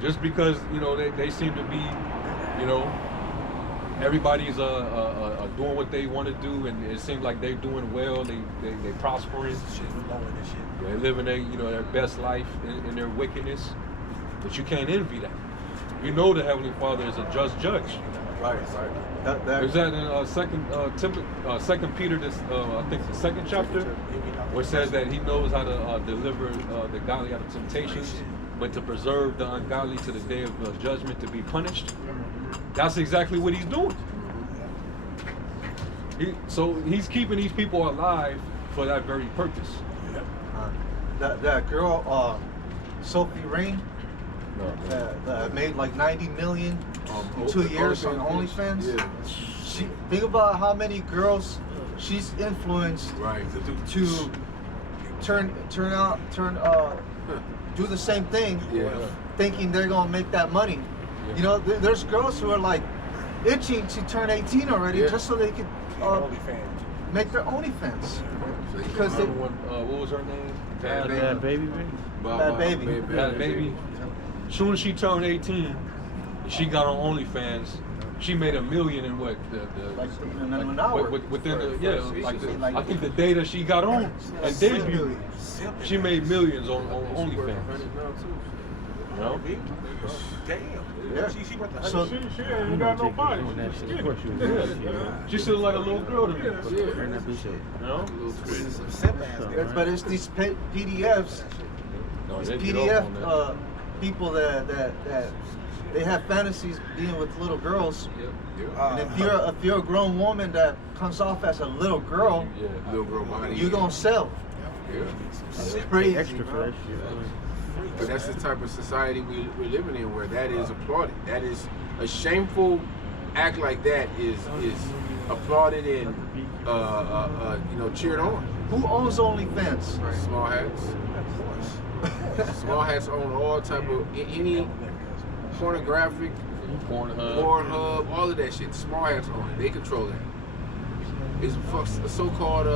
just because they seem to be, you know, everybody's doing what they want to do, and it seems like they're doing well. They prospering. They're living their best life in their wickedness. But you can't envy that. You know the Heavenly Father is a just judge. Right. Is that in Second Peter? I think the second chapter, where it says that He knows how to deliver the godly out of temptations, but to preserve the ungodly to the day of judgment to be punished. That's exactly what He's doing. So He's keeping these people alive for that very purpose. That girl, Sophie Rain, made like 90 million in 2 years on OnlyFans. Yeah. Think about how many girls she's influenced to do the same thing, thinking they're gonna make that money. Yeah. You know, there's girls who are like itching to turn 18 already, just so they could make their OnlyFans. Because what was her name? Bad Baby. Bad Baby. As soon as she turned 18, she got on OnlyFans. She made $1 million in what? In an hour. Within I think the day that she got on and debuted, she made millions on OnlyFans. You know? Damn. Yeah. So she ain't got no body. She still like a little girl to me. You know? But it's these PDFs. People that they have fantasies being with little girls. And if you're a grown woman that comes off as a little girl body, you're gonna sell. It's crazy. Extra for that shit. But that's the type of society we're living in, where that is applauded. That is a shameful act. Like that is applauded and cheered on. Who owns OnlyFans? Small hats. Small hats own all type of any pornographic, Pornhub, all of that shit. Small hats own it. They control it. It's a so-called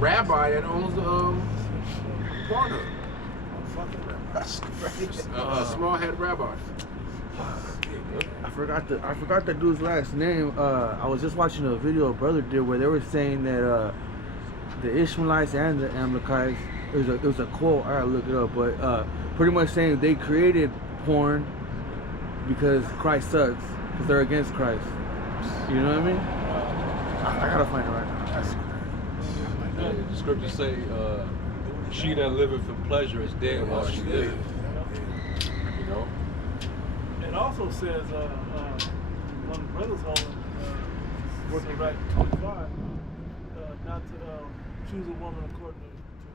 rabbi that owns the Pornhub. That's crazy. Small head rabbi. I forgot that dude's last name. I was just watching a video a brother did where they were saying that the Ishmaelites and the Amalekites, it was a quote, I gotta look it up, but pretty much saying they created porn because Christ sucks, because they're against Christ. You know what I mean? I gotta find it right now. The scriptures say, she that liveth for pleasure is dead while she liveth. You know? It also says, one of the brothers holding, right 25, not to choose a woman according to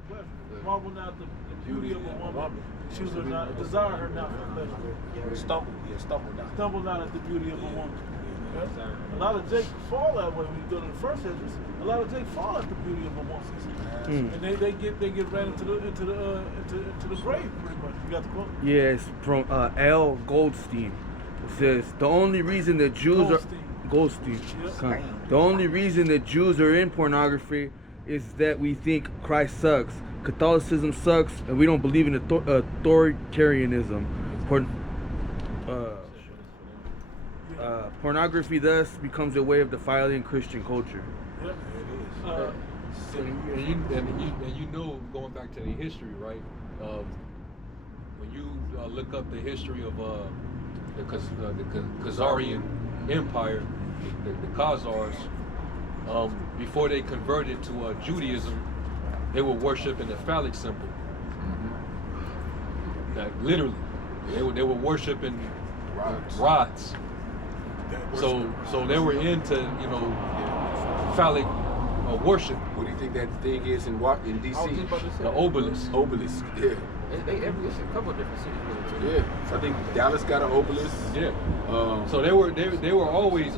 pleasure. Marvel not the beauty of a woman. Choose her not, desire her not for pleasure. Stumble not at the beauty of a woman. A lot of Jake fall that way when you go to the first entrance. A lot of Jake fall at the beauty of a woman, and they get ran into the grave pretty much. You got the quote? Yeah, it's from L. Goldstein. It says the only reason that Jews are Goldstein. Yep. The only reason that Jews are in pornography is that we think Christ sucks, Catholicism sucks, and we don't believe in authoritarianism. Pornography thus becomes a way of defiling Christian culture. Yep. And you know, going back to the history, right? When you look up the history of the Khazarian Empire, the Khazars, before they converted to Judaism, they were worshiping the phallic symbol. Like literally, they were worshiping rods. So they were into phallic worship. What do you think that thing is in DC? The obelisk. Obelisk. Yeah. It's a couple of different cities. Yeah. So I think Dallas got an obelisk. Yeah. So they were always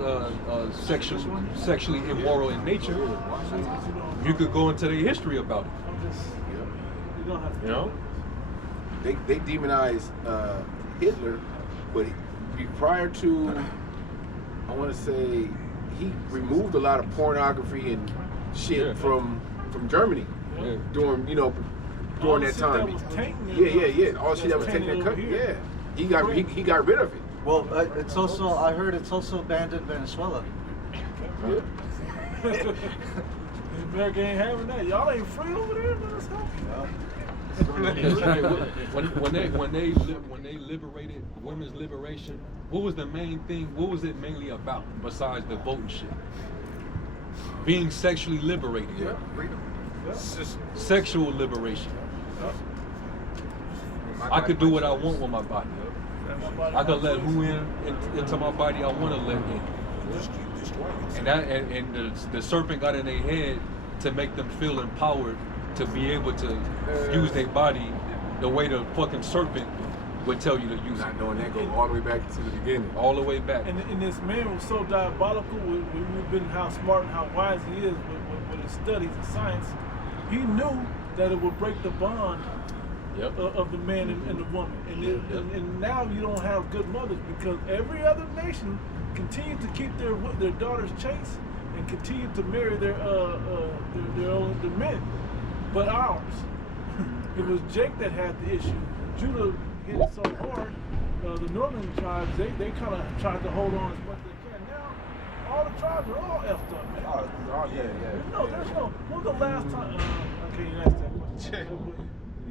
sexually immoral in nature. You could go into the history about it. You know. They demonized Hitler, but prior to, I want to say, he removed a lot of pornography and shit from Germany during that time. That was tainting yeah. All shit that was taking their country. Yeah. He got rid of it. Well, it's also, I heard it's also banned in Venezuela. America ain't having that. Y'all ain't free over there, but it's when they liberated women's liberation, what was the main thing? What was it mainly about besides the voting shit? Being sexually liberated. Yeah, freedom. Sexual liberation. I could do what I want with my body. I could let who into my body I want to let in. And the serpent got in their head to make them feel empowered to be able to use their body the way the fucking serpent would tell you to use it. Not knowing that goes all the way back to the beginning. All the way back. And this man was so diabolical we've been how smart and how wise he is with his studies and science. He knew that it would break the bond of the man and the woman. And now you don't have good mothers because every other nation continue to keep their daughters chaste and continue to marry their men. But ours, it was Jake that had the issue. Judah hit it so hard. The northern tribes, they kind of tried to hold on as much as they can. Now, all the tribes are all effed up, man. There's no. When's the last time? I can't even ask that question.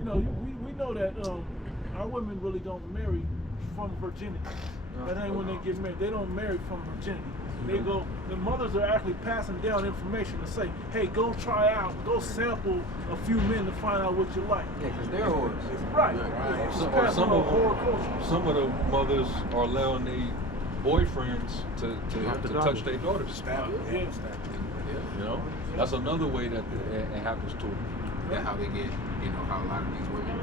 But, we know that our women really don't marry from virginity. That ain't when they get married. They don't marry from virginity. They go, the mothers are actually passing down information to say, hey, go try out, go sample a few men to find out what you like. Yeah, because they're whores. Right. Some of the mothers are allowing their boyfriends to touch their daughters. You know, that's another way that it happens to them. That's how they get, how a lot of these women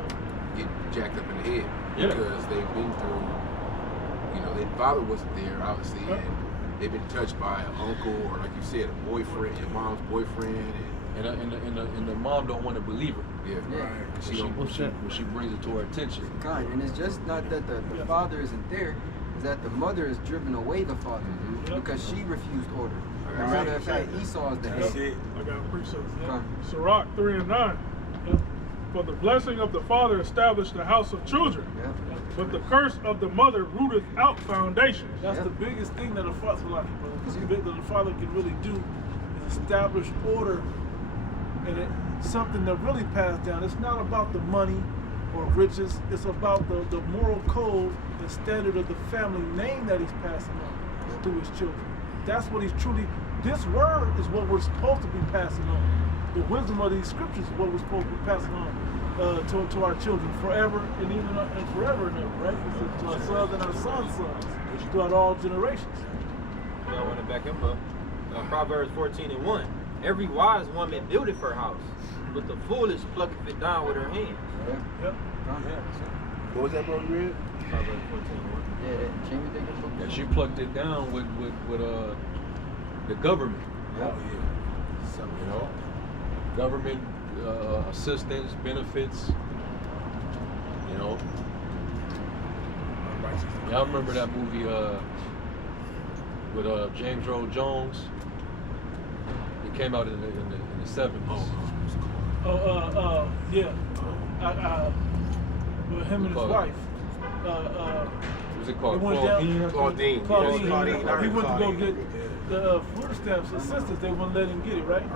get jacked up in the head. Yeah. Because they've been through, their father wasn't there, obviously, and they've been touched by an uncle or, like you said, a boyfriend, your mom's boyfriend. And the mom don't want to believe her. Yeah. When she brings it to her attention. And it's just not that the father isn't there, it's that the mother is driven away the father because she refused order. And matter of fact, Esau is the head. I got a precept. Sirach 3:9. For the blessing of the father established the house of children, but the curse of the mother rooteth out foundations. That's the biggest thing that a father can really do is establish order, and it's something that really passed down. It's not about the money or riches. It's about the moral code and standard of the family name that he's passing on through his children. That's what he's truly. This word is what we're supposed to be passing on. The wisdom of these scriptures is what we're supposed to be passing on to our children forever and even forever and ever, right? To our sons and our sons' sons, throughout all generations. I want to back him up. Proverbs 14:1. Every wise woman buildeth her house, but the foolish plucketh it down with her hands. What was that, bro? You read? Proverbs 14:1. Yeah, she plucked it down with the government. Government assistance, benefits. I remember that movie with James Earl Jones. It came out in the 70s. With him and his wife. What was it called? Claudine. He went to go get the food stamps assistance. They wouldn't let him get it, right?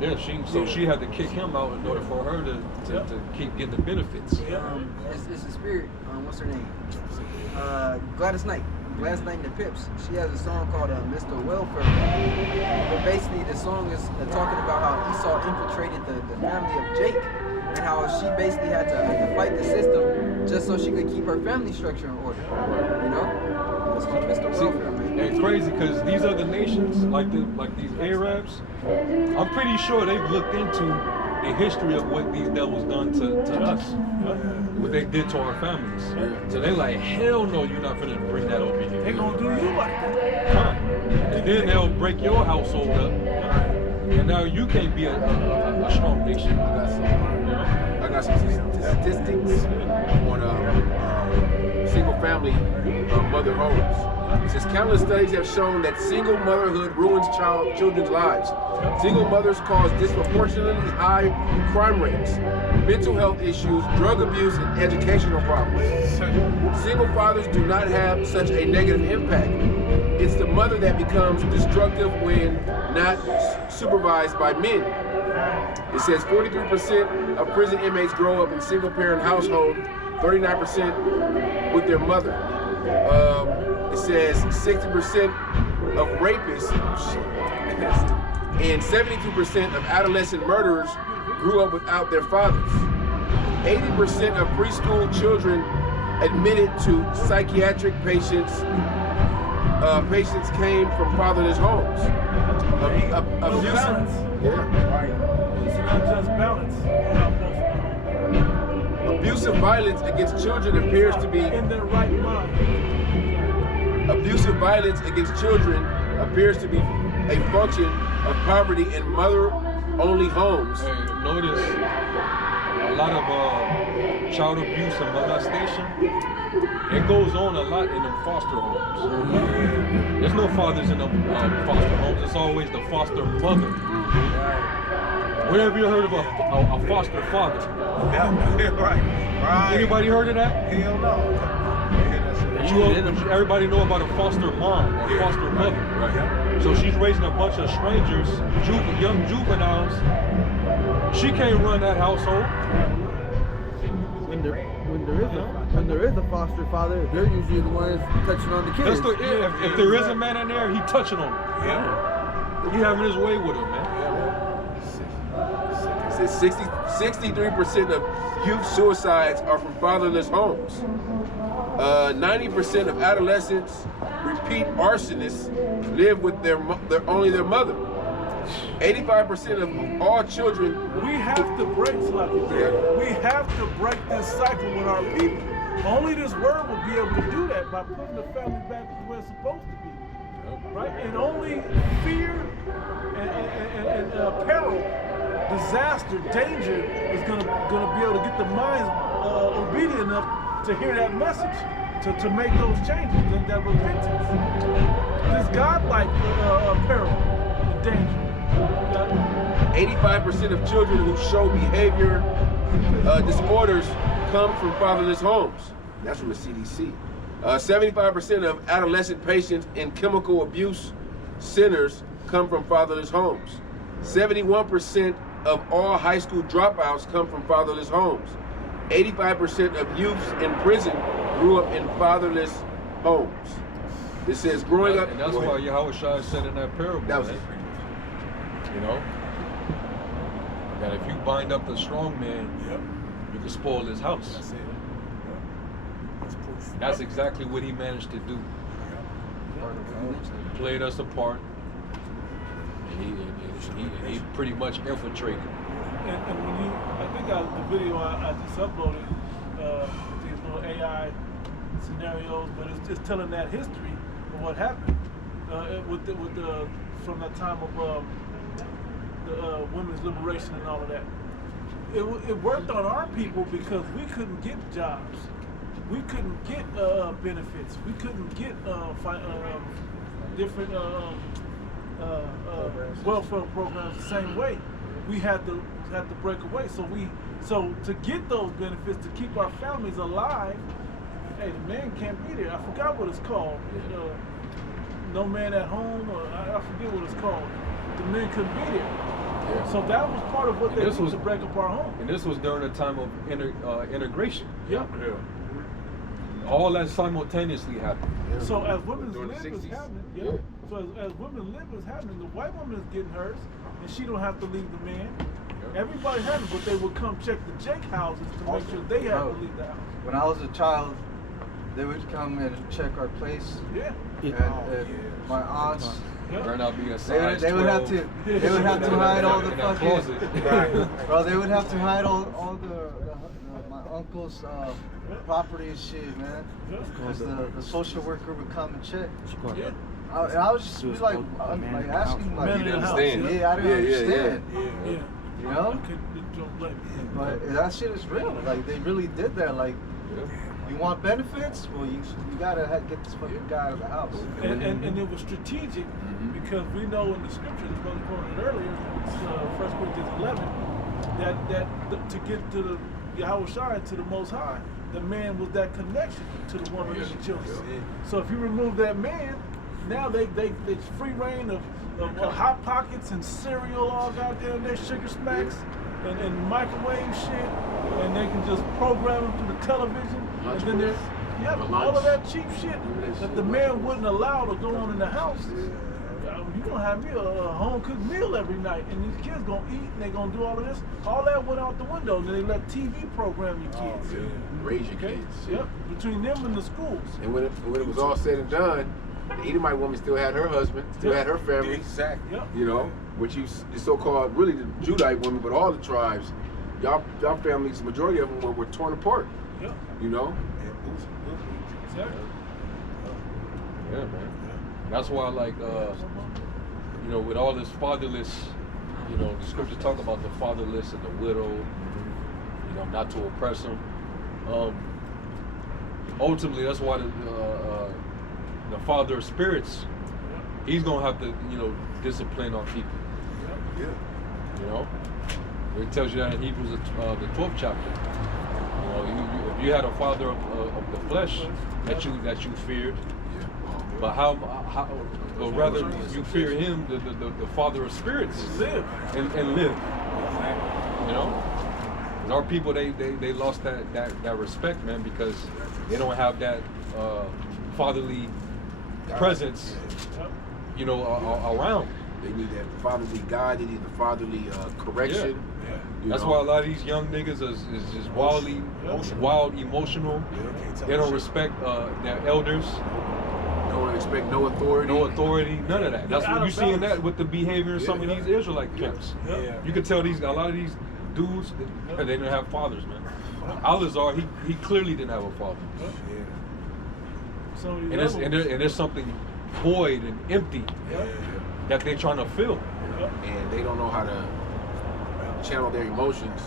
Yeah, she had to kick him out in order for her to keep getting the benefits. It's a spirit. What's her name? Gladys Knight. Gladys Knight and the Pips. She has a song called Mr. Welfare. But basically the song is talking about how Esau infiltrated the family of Jake and how she basically had to fight the system just so she could keep her family structure in order. It's called Mr. Welfare, man. And crazy because these other nations, like these Arabs, I'm pretty sure they've looked into the history of what these devils done to us, what they did to our families. So they like, hell no, you're not gonna bring that over here. They gonna do you like that. And then they'll break your household up, and now you can't be a strong nation. I got some statistics on single family mother homes. It says countless studies have shown that single motherhood ruins children's lives. Single mothers cause disproportionately high crime rates, mental health issues, drug abuse, and educational problems. Single fathers do not have such a negative impact. It's the mother that becomes destructive when not supervised by men. It says 43% of prison inmates grow up in single-parent households, 39% with their mother. It says 60% of rapists and 72% of adolescent murderers grew up without their fathers. 80% of preschool children admitted to psychiatric patients came from fatherless homes. Balance. Yeah, right. It's not just balance. Abusive violence against children appears to be in their right mind. Abusive violence against children appears to be a function of poverty in mother-only homes. Hey, notice a lot of child abuse and molestation. It goes on a lot in the foster homes. There's no fathers in the foster homes. It's always the foster mother. When have you heard of a foster father? Yeah, right. Anybody heard of that? Hell no. Everybody know about a foster mom or foster mother. Right. So she's raising a bunch of strangers, young juveniles. She can't run that household. When there is a foster father, they're usually the ones touching on the kids. If there is a man in there, he touching on them. Yeah. He having his way with him, man. It says 63% of youth suicides are from fatherless homes. 90% of adolescents, repeat arsonists, live with only their mother. 85% of all children. We have to break, we have to break this cycle with our people. Only this word will be able to do that by putting the family back where it's supposed to be. Right? And only fear and peril, disaster, danger is gonna be able to get the minds obedient enough to hear that message, to make those changes, that repentance. This godlike peril and danger. 85% of children who show behavior disorders come from fatherless homes. That's from the CDC. 75% of adolescent patients in chemical abuse centers come from fatherless homes. 71% of all high school dropouts come from fatherless homes. 85% of youths in prison grew up in fatherless homes. It says growing up. And that's why Yahushua said in that parable, that was man, it. you know, that if you bind up the strong man, you can spoil his house. That's it. That's exactly what he managed to do. He played us apart, and he pretty much infiltrated. And when you, I think the video I just uploaded, these little AI scenarios, but it's just telling that history of what happened from that time of the women's liberation and all of that. It worked on our people because we couldn't get jobs, we couldn't get benefits, we couldn't get different welfare programs the same way. We had to break away. So to get those benefits, to keep our families alive, hey, the man can't be there. I forgot what it's called. No man at home, or I forget what it's called. The men couldn't be there. Yeah. So that was part of what they did to break up our home. And this was during a time of integration. Yeah. All that simultaneously happened. Yeah. So as women's live is 60s. happening, So as women live is happening, the white woman is getting hers, and she don't have to leave the man. Everybody had it, but they would come check the Jake houses to make sure they had to leave the house. When I was a child, they would come and check our place. Yeah. And my aunts. Turn out being a size they would have to hide all the fucking bro. They would have to hide all the my uncle's property and shit, man. Because the social worker would come and check. Yeah. I was just like asking, like, you didn't understand. Yeah, I didn't understand. Yeah. You know? Don't blame me. But that shit is real. Like, they really did that. Like, You want benefits? Well, you gotta get this fucking guy out of the house. And it was strategic because we know in the scriptures, Brother quoted earlier, 1 Corinthians 11, that to get to the Yahweh Shai, to the Most High, the man was that connection to the woman and the children. So if you remove that man, now they free reign of Hot Pockets and cereal, all goddamn their sugar smacks and microwave shit, and they can just program them through the television. And then there's all of that cheap shit that the man wouldn't allow to go on in the house. You gonna have me a home cooked meal every night, and these kids gonna eat and they gonna do all of this. All that went out the window. And they let TV program your kids. Raise your kids. Yep, between them and the schools. And when it was all said and done, the Edomite woman still had her husband, still had her family. Exactly. Yep. You know, which the so-called, really the Judite women, but all the tribes, y'all families, the majority of them were torn apart. Yep. You know? Exactly. Yeah, man. That's why, like, you know, with all this fatherless, you know, the scripture talk about the fatherless and the widow, you know, not to oppress them. Ultimately, that's why the father of spirits, he's gonna have to, you know, discipline our people. Yeah. You know, it tells you that in Hebrews, the 12th chapter. You know, if you had a father of the flesh that you feared, but but rather you fear him, the father of spirits, Live. and live. You know, and our people they lost that respect, man, because they don't have that fatherly presence, you know, around. They need that fatherly guide. They need the fatherly correction. Yeah. That's why a lot of these young niggas is just wild, emotional. They don't respect their elders. Don't expect no authority. No authority, none of that. That's what you're seeing that with the behavior in some of these Israelite camps. You can tell a lot of these dudes, they didn't have fathers, man. Al-Azhar, he clearly didn't have a father. And there's something void and empty that they're trying to fill. And they don't know how to channel their emotions.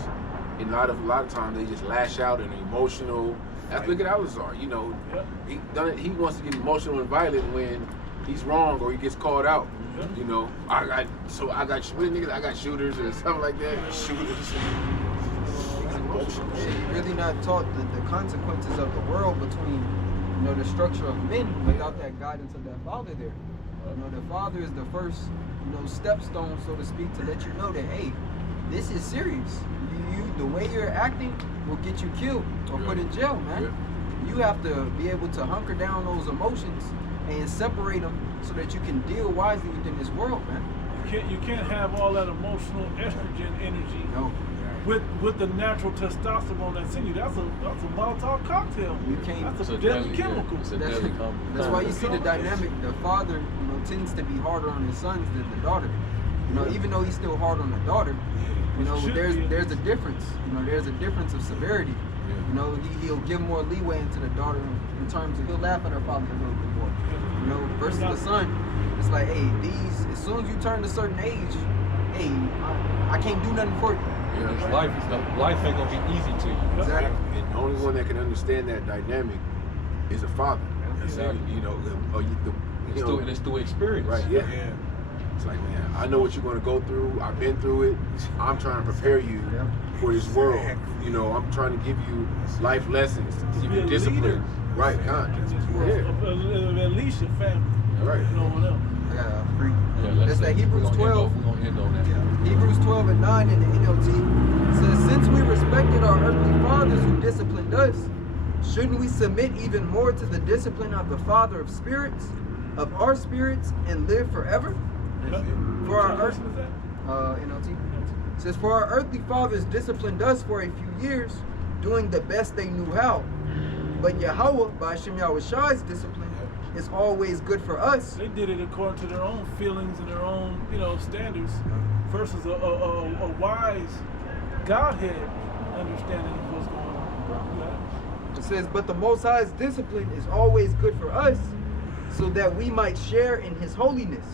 And a lot of times they just lash out and emotional. Look at Al-Azhar, you know, he wants to get emotional and violent when he's wrong or he gets called out. You know, I got shooters or something like that. Shooters. You're really not taught the consequences of the world between, you know, the structure of men without that guidance of that father there. You know, the father is the first, you know, stepstone, so to speak, to let you know that, hey, this is serious. The way you're acting will get you killed or put in jail, man. You have to be able to hunker down those emotions and separate them so that you can deal wisely within this world, man. You can't have all that emotional estrogen energy with the natural testosterone that's in you. That's a Molotov cocktail. You can't. That's a deadly chemical. That's why you see the dynamic. The father, you know, tends to be harder on his sons than the daughter. You know, even though he's still hard on the daughter, you know, there's a difference. You know, there's a difference of severity. You know, he'll give more leeway into the daughter in terms of he'll laugh at her father a little bit more. You know, versus the son, it's like, hey, as soon as you turn a certain age, hey, I can't do nothing for you. Life ain't gonna be easy to you. Exactly. And the only one that can understand that dynamic is a father. Exactly. You know, and it's through experience. Right, yeah. It's like, man, I know what you're going to go through. I've been through it. I'm trying to prepare you for this world. You know, I'm trying to give you life lessons, to give you discipline. Right, at least your family. Right. No one else. I got a freak. That's that Hebrews 12. We're going to end on that. Hebrews 12 and 9 in the NLT says, since we respected our earthly fathers who disciplined us, shouldn't we submit even more to the discipline of the Father of spirits, of our spirits, and live forever? For our NLT says, for our earthly fathers disciplined us for a few years, doing the best they knew how. But Yahweh, by Hashem Yahweh Shai's discipline, is always good for us. They did it according to their own feelings and their own, you know, standards, versus a wise Godhead understanding of what's going on. It says, but the Most High's discipline is always good for us, so that we might share in His holiness.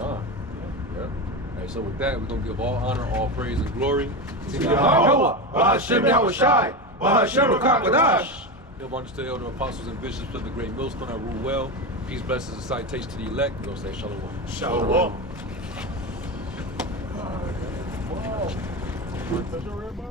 Alright, so with that, we're going to give all honor, all praise, and glory to Yahweh, Hashem Yahweh Shai. Bahashero Kakadash. Give honor to the elder apostles and bishops of the great millstone that rule well. Peace, blessings, and citation to the elect. We're going to say shalom. Shalom. That's your red bottle?